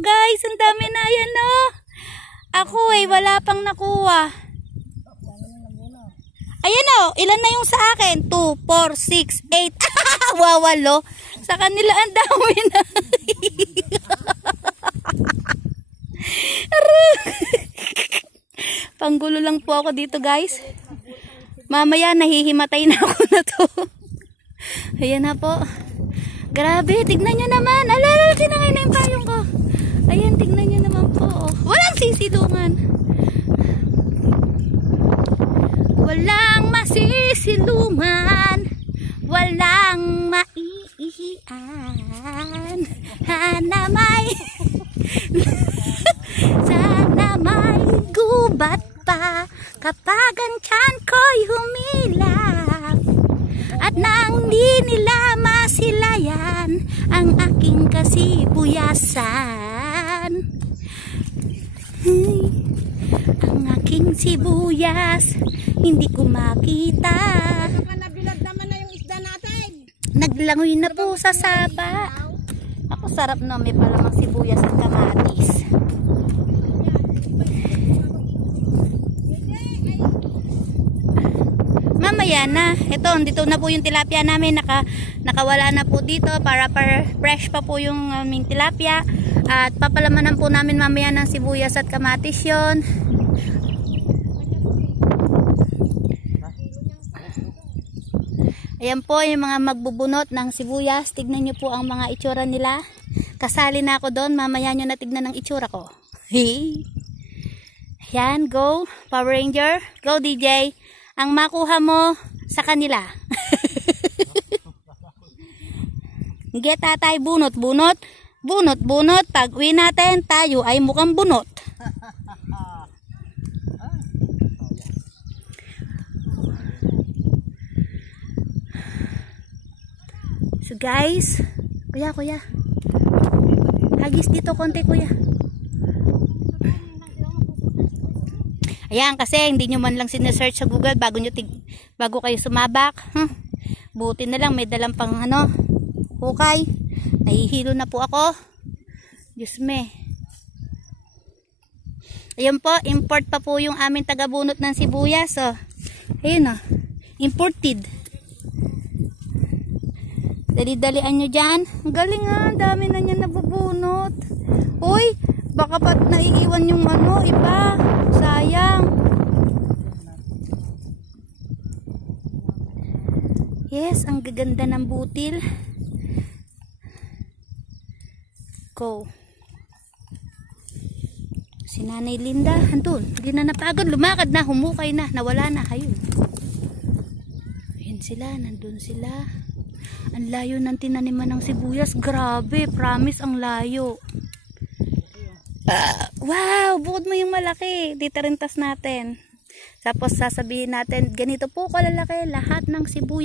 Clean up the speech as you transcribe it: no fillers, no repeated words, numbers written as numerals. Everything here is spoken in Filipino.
guys, ang dami na yan oh. Ako wala pang nakuha. Ayan oh, ilan na yung sa akin? 2, 4, 6, 8. Wawalo. Sa kanila ang dami na. Panggulo lang po ako dito guys. Mamaya nahihimatay na ako na to. Ayan na po. Grabe, tignan nyo naman. Alala, tinangay na yung payong ko. Ayan, tignan nyo naman po. Walang sisilungan. Walang masisilungan. Walang maiihian. Sana may gubat pa kapag ang tiyan ko'y humilap. At nang di nila masilayan ang aking kasibuyasan. Ang aking sibuyas hindi ko makita. Nabilad naman na yung isda natin. Naglangoy na po sa sapa. Ako sarap no, may palamang sibuyas at kamatis. Mamaya na. Ito, dito na po yung tilapia namin. Nakawala na po dito para fresh pa po yung aming tilapia. At papalamanan po namin mamaya ng sibuyas at kamatis yun. Ayan po yung mga magbubunot ng sibuyas. Tignan nyo po ang mga itsura nila. Kasali na ako doon. Mamaya nyo na tignan ang itsura ko. Ayan, go Power Ranger. Go DJ. Ang makuha mo sa kanila. Get tatay, bunot. Pag uwi natin, tayo ay mukhang bunot. So guys, kuya. Hagis dito konti kuya. Ayan, kasi hindi nyo man lang sinesearch sa Google bago kayo sumabak. Buti na lang may dalang pang hukay. Nahihilo na po ako. Diyos me. Ayan po, import pa po yung aming tagabunot ng sibuyas. Oh. Ayun oh, imported. Dali-dalian nyo dyan. Ang galing nga, dami na niya nabubunot. Uy, baka pa naiiwan yung iba. Sayang. Yes, ang gaganda ng butil. Go. Si Nanay Linda, andun. Hindi na napagod. Lumakad na, humukay na. Nawala na. Ayun. Ayun sila, nandun sila. Ang layo ng tinaniman ng sibuyas. Grabe, promise ang layo. Wow, bukod mo yung malaki. Dito rin tas natin. Tapos sasabihin natin, ganito po kalalaki lahat ng sibuyas.